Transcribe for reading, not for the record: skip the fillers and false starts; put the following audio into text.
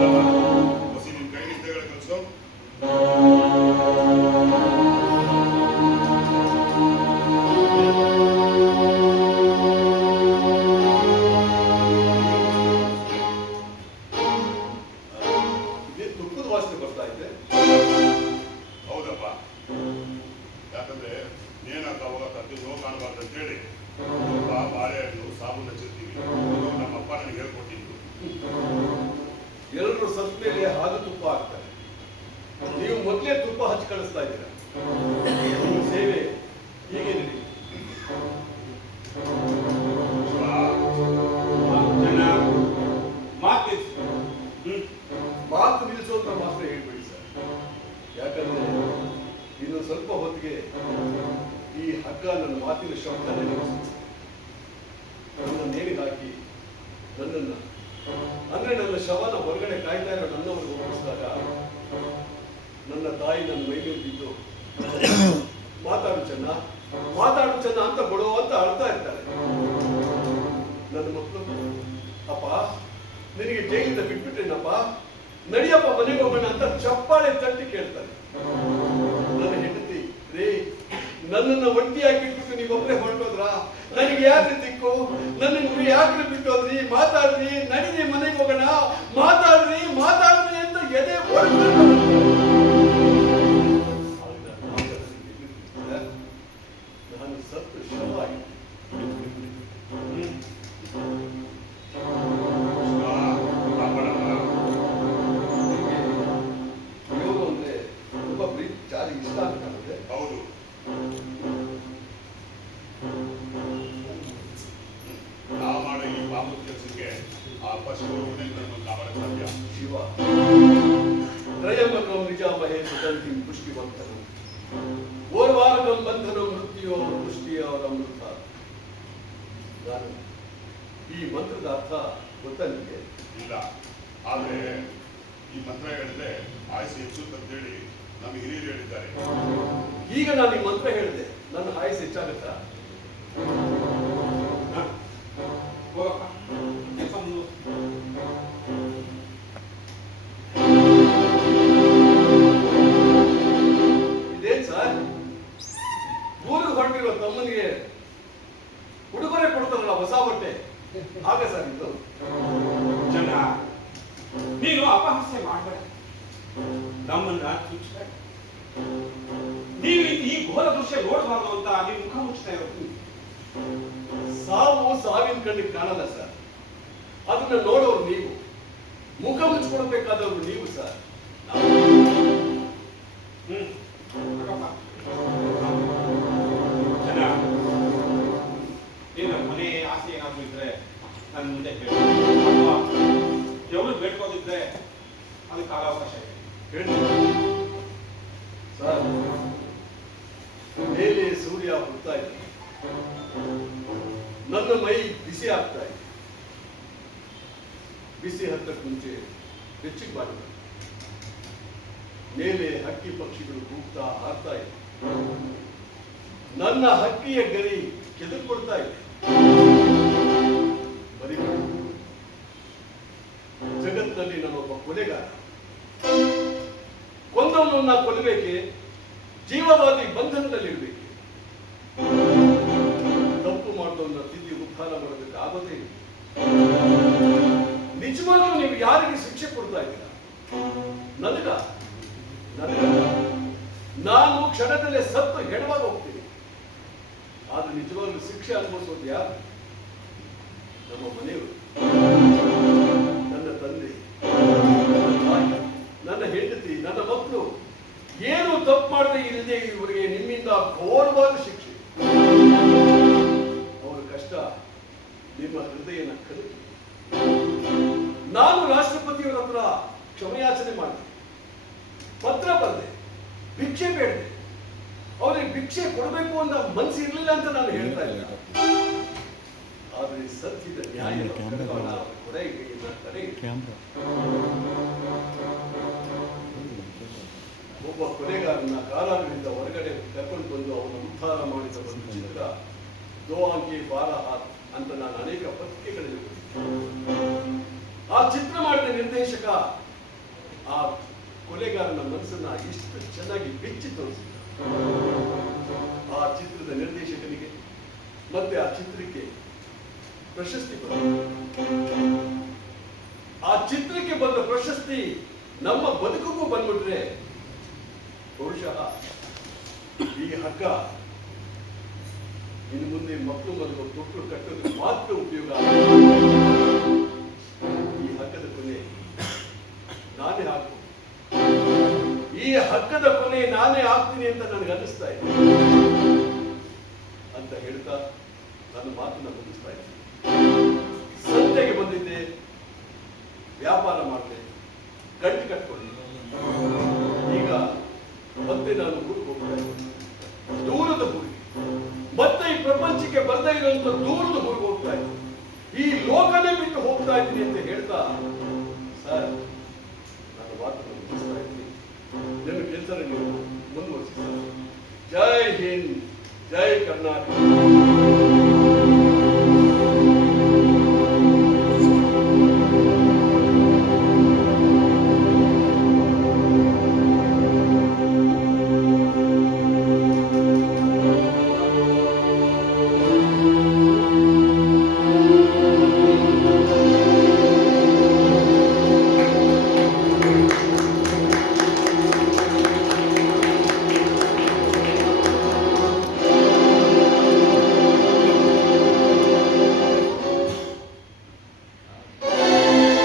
ನಿಮ್ ಕೈ ನಿದ್ದೆಗಳ ಕಲಿಸೋ. ತುಪ್ಪದ ವಾಸನೆ ಬರ್ತಾ ಇದೆ. ಹೌದಪ್ಪ, ಯಾಕಂದ್ರೆ ನೇನಾಗ ತದ್ದು ನೋವು ಕಾಣಬಾರ್ದು ಅಂತೇಳಿ ತುಪ್ಪ, ಬಾಳೆಹಣ್ಣು, ಸಾಬೂನು ಹಚ್ಚಿರ್ತೀವಿ. ನಮ್ಮಪ್ಪ ನನಗೆ ಹೇಳ್ಕೊಟ್ಟಿದ್ದು. ಎಲ್ಲರೂ ಸತ್ ಮೇಲೆ ಹಾಲು ತುಪ್ಪ ಹಾಕ್ತಾರೆ, ನೀವು ಮೊದಲೇ ತುಪ್ಪ ಹಚ್ಚಿ ಕಳಿಸ್ತಾ ಇದ್ದೀರಾ. ಸೇವೆ ಹೀಗೆ ನಡಿ. ಮಾತು ನಿಲ್ಲಿಸೋ ಅಂತ ಮಾತ್ರ ಹೇಳ್ಬೇಡಿ ಸರ್. ಯಾಕಂದ್ರೆ ಇನ್ನು ಸ್ವಲ್ಪ ಹೊತ್ತಿಗೆ ಈ ಹಗ್ಗ ನನ್ನ ಮಾತಿನ ಶಬ್ದನೇ ನಿಲ್ಲಿಸುತ್ತೆ. ನನ್ನ ನೇಣಿಗೆ ಹಾಕಿ ನನ್ನನ್ನ ಅಂದ್ರೆ ನನ್ನ ಶವನ ಹೊರಗಡೆ ಕಾಯ್ತಾ ಇರೋ ನನ್ನವರಿಗೆ ಹೋಗಿಸಿದಾಗ ನನ್ನ ತಾಯಿ ನನ್ನ ಮೈ ಮೇಲೆ ಬಿದ್ದು ಮಾತಾಡು ಚೆನ್ನ, ಮಾತಾಡು ಚೆನ್ನ ಅಂತ ಕೊಡುವ ಅಂತ ಅಳ್ತಾ ಇರ್ತಾರೆ. ನನ್ನ ಮಕ್ಕಳು, ಅಪ್ಪ ನಿನಗೆ ಜೈಲಿಂದ ಬಿಟ್ಬಿಟ್ಟೇನಪ್ಪ, ನಡಿಯಪ್ಪ ಮನೆಗೆ ಹೋಗೋಣ ಅಂತ ಚಪ್ಪಾಳೆ ತಟ್ಟಿ ಕೇಳ್ತಾರೆ. ನನ್ನ ಹೆಂಡತಿ, ರೇ ನನ್ನನ್ನು ಒಂಟಿಯಾಗಿ ಬಿಟ್ಬಿಟ್ಟು ನೀವೊಬ್ಬರೇ ಹೊರಟೋದ್ರ, ನನಗೆ ಯಾಕೆ ದಿಕ್ಕು, ನನ್ನ ಯಾಕೆ ಬಿಟ್ಟೋದ್ರಿ, ಮಾತಾಡ್ರಿ, ನಡೀರಿ ಮನೆಗೆ ಹೋಗೋಣ, ಮಾತಾಡ್ರಿ ಮಾತಾಡ್ರಿ ಅಂತ ಎದೆ ನಾನು ಸತ್ತು ಶವ ಆಗಿದೆ. ಯೋಗ ಅಂದ್ರೆ ತುಂಬಾ ಪ್ರೀತಿ ಜಾರಿ ಇಷ್ಟ ಆಗ್ತದೆ. ಹೌದು, ನಾವು ಮಾಡೋ ಈ ಪಾಪದ ಕೆಲಸಕ್ಕೆ ಆ ಪಶುವನ್ನೇ ನಮ್ಮ ಕಾಪಾಡಕ್ಕೆ ಸಾಧ್ಯ. ಶಿವ ತ್ರಯಂಬಕಂ ನಿಜಾಮಹೇ ಸುತಂತಿಂ ಪುಷ್ಟಿವಂತನು ಓರ್ವಾರಕಂ ಬಂಧನಂ ಮೃತ್ಯು ಪುಷ್ಟಿಯವರ ಅಮೃತ. ನಾನು ಈ ಮಂತ್ರದ ಅರ್ಥ ಗೊತ್ತಾ ನಿಮಗೆ? ಇಲ್ಲ, ಆದ್ರೆ ಈ ಮಂತ್ರ ಹೇಳಿದ್ರೆ ಆಯುಷ್ ಹೆಚ್ಚುತ್ತೆ ಅಂತೇಳಿ ನಮ್ಮ ಹಿರಿಯರು ಹೇಳಿದ್ದಾರೆ. ಈಗ ನಾನು ಈ ಮಂತ್ರ ಹೇಳಿದೆ, ನನ್ನ ಆಯುಸ್ ಹೆಚ್ಚಾಗತ್ತಾ? ಇದೇನ್ ಸರ್, ಊರಿಗೆ ಹೊರಟಿರೋ ತಮ್ಮನಿಗೆ ಉಡುಗೊರೆ ಕೊಡ್ತಾರಲ್ಲ ಹೊಸ ಬಟ್ಟೆ, ಹಾಗೆ ಸರ್ ಇದು? ಜನ ನೀನು ಅಪಹಾಸ್ಯ ಮಾಡಬೇಡ, ನಮ್ಮನ್ನ ಚುಚ್ಚಬೇಡ. ನೀವು ಈ ಘೋರ ದೃಶ್ಯ ನೋಡಬಾರ್ದು ಅಂತ ನೀವು ಮುಖ ಮುಚ್ಚುತ್ತಾ ಇರೋದು. ಸಾವು ಸಾವಿನ ಕಣ್ಣಿಗೆ ಕಾಣಲ್ಲ ಸರ್, ಅದನ್ನ ನೋಡೋರು ನೀವು, ಮುಖ ಮುಚ್ಕೊಡ್ಬೇಕಾದವ್ರು ನೀವು ಸರ್. ಜನ ನಿನ್ನ ಮನೆ ಆಸೆ ಏನಾದ್ರು ಇದ್ರೆ ನನ್ನ ಮುಂದೆ ಹೇಳಿ, ಅಥವಾ ಎವರು ಬೇಡ್ಕೋದಿದ್ರೆ ಅದಕ್ಕೆ ಕಾಲಾವಕಾಶ ಇದೆ, ಹೇಳ್ತೀನಿ ಸರ್. ಮೇಲೆ ಸೂರ್ಯ ಹುಡ್ತಾ ಇದೆ, ನನ್ನ ಮೈ ಬಿಸಿ ಆಗ್ತಾ ಇದೆ. ಬಿಸಿ ಹತ್ತಕ್ಕೆ ಮುಂಚೆ ಬೆಚ್ಚಿಗೆ ಬಾಡಿದೆ. ಮೇಲೆ ಹಕ್ಕಿ ಪಕ್ಷಿಗಳು ಕೂಗ್ತಾ ಹಾರ್ತಾ ಇದೆ. ನನ್ನ ಹಕ್ಕಿಯ ಗರಿ ಕೆದರ್ಕೊಳ್ತಾ ಇದೆ. ಬರಿಬೇಕು, ಜಗತ್ತಿನಲ್ಲಿ ನಾನೊಬ್ಬ ಕೊಲೆಗಾರ. ಕೊಂದವನನ್ನ ಕೊಲ್ಲಬೇಕೆ, ಜೀವವಾದಿ ಬಂಧನದಲ್ಲಿರ್ಬೇಕು. ತಪ್ಪು ಮಾಡಿದವನ್ನ ತಿದ್ದಿ ಉದ್ಧಾರ ಮಾಡೋದಕ್ಕೆ ಆಗೋದೇ ಇಲ್ಲ. ನಿಜವಾಗ್ಲೂ ನೀವು ಯಾರಿಗೆ ಶಿಕ್ಷೆ ಕೊಡ್ತಾ ಇದ್ದೀರಾ? ನನಗ ನಾನು ಕ್ಷಣದಲ್ಲೇ ಸತ್ತು ಹೆಣವಾಗಿ ಹೋಗ್ತೀನಿ. ಆದ್ರೆ ನಿಜವಾಗ್ಲೂ ಶಿಕ್ಷೆ ಅನುಭವಿಸೋದು ಯಾರು? ನಮ್ಮ ಮನೆಯವರು, ನನ್ನ ತಂದೆ, ನನ್ನ ತಾಯಿ, ನನ್ನ ಹೆಂಡತಿ, ನನ್ನ ಮಕ್ಕಳು. ಏನು ತಪ್ಪು ಮಾಡದೆ ಇಲ್ಲದೆ ಇವರಿಗೆ ನಿಮ್ಮಿಂದ ಘೋರವಾದ ಶಿಕ್ಷೆ. ಅವರ ಕಷ್ಟ ನಿಮ್ಮ ಹೃದಯನ ಕಲಿತು. ನಾನು ರಾಷ್ಟ್ರಪತಿಯವರ ಹತ್ರ ಕ್ಷಮೆಯಾಚನೆ ಮಾಡಿದೆ, ಪತ್ರ ಬರೆದೆ, ಭಿಕ್ಷೆ ಬೇಡಿದೆ. ಅವರಿಗೆ ಭಿಕ್ಷೆ ಕೊಡಬೇಕು ಅಂತ ಮನಸ್ಸು ಇರಲಿಲ್ಲ ಅಂತ ನಾನು ಹೇಳ್ತಾ ಇಲ್ಲ. ಆದ್ರೆ ಸತ್ಯದ ನ್ಯಾಯ ಒಬ್ಬ ಕೊಲೆಗಾರನ ಕಾರಾಗೃಹದಿಂದ ಹೊರಗಡೆ ಕರ್ಕೊಂಡು ಬಂದು ಅವನ ಉದ್ಧಾರ ಮಾಡಿದ ಒಂದು ಚಿತ್ರ ದೋ ಅಂಕಿ ಬಾರ ಹಾತ್ ಅಂತ ನಾನು ಅನೇಕ ಪತ್ರಿಕೆಗಳಲ್ಲಿ ಆ ಚಿತ್ರ ಮಾಡಿದ ನಿರ್ದೇಶಕ ಆ ಕೊಲೆಗಾರನ ಮನಸ್ಸನ್ನ ಎಷ್ಟು ಚೆನ್ನಾಗಿ ಬಿಚ್ಚಿ ತೋರಿಸಿದ. ಆ ಚಿತ್ರದ ನಿರ್ದೇಶಕನಿಗೆ ಮತ್ತೆ ಆ ಚಿತ್ರಕ್ಕೆ ಪ್ರಶಸ್ತಿ ಬಂತು. ಆ ಚಿತ್ರಕ್ಕೆ ಬಂದ ಪ್ರಶಸ್ತಿ ನಮ್ಮ ಬದುಕಿಗೂ ಬಂದ್ಬಿಟ್ರೆ ಬಹುಶಃ ಈ ಹಗ್ಗ ಇನ್ನು ಮುಂದೆ ಮಕ್ಕಳು ಮದುವೆ ತೊಟ್ಟಲು ಕಟ್ಟೋದಕ್ಕೆ ಮಾತ್ರ ಉಪಯೋಗ ಆಗುತ್ತೆ. ಈ ಹಗ್ಗದ ಕೊನೆ ನಾನೇ ಹಾಕು, ಈ ಹಗ್ಗದ ಕೊನೆ ನಾನೇ ಹಾಕ್ತೀನಿ ಅಂತ ನನಗೆ ಅನ್ನಿಸ್ತಾ ಇದೆ ಅಂತ ಹೇಳ್ತಾ ನನ್ನ ಮಾತನ್ನ ಮುಗಿಸ್ತಾ ಇದ್ದೀನಿ. ಸಂತೆಗೆ ಬಂದಿದ್ದೆ, ವ್ಯಾಪಾರ ಮಾಡಿದೆ, ಗಂಟು ಕಟ್ಕೊಂಡಿದ್ದೆ. ಈಗ ಮತ್ತೆ ನಾನು ಊರಿಗೆ ಹೋಗ್ತಾ ಇದ್ದೀನಿ, ದೂರದ ಊರಿಗೆ. ಮತ್ತೆ ಈ ಪ್ರಪಂಚಕ್ಕೆ ಬರ್ತಾ ಇರುವಂತ ದೂರದ ಊರಿಗೆ ಹೋಗ್ತಾ ಇದ್ದೀನಿ. ಈ ಲೋಕನೇ ಬಿಟ್ಟು ಹೋಗ್ತಾ ಇದ್ದೀನಿ ಅಂತ ಹೇಳ್ತಾ ಸರ್ ನನ್ನ ಮಾತನ್ನು ಮುಗಿಸ್ತಾ ಇದ್ದೀನಿ. ನಿಮ್ಮ ಕೆಲಸ ನೀವು ಮುಂದುವರಿಸಿ. ಜೈ ಹಿಂದ್, ಜೈ ಕರ್ನಾಟಕ.